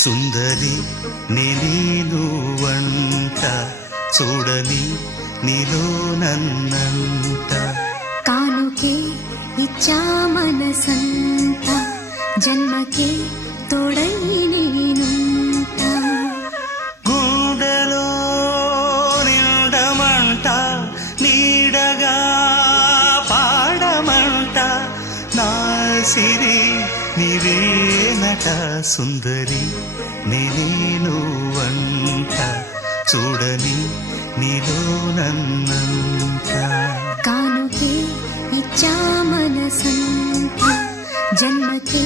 సుందరి నేను వంట చూడని నీలో నన్నంట కానుకే ఇచ్చా మనసంత జన్మకే తోడై నేనుంట గుండెలో నిండమంట నీడగా పాడమంట నా సిరి నీవేనట సుందరి నేను వంట చూడని నీలో నన్నంత కానుకే ఇచ్చా మనసంత జన్మకే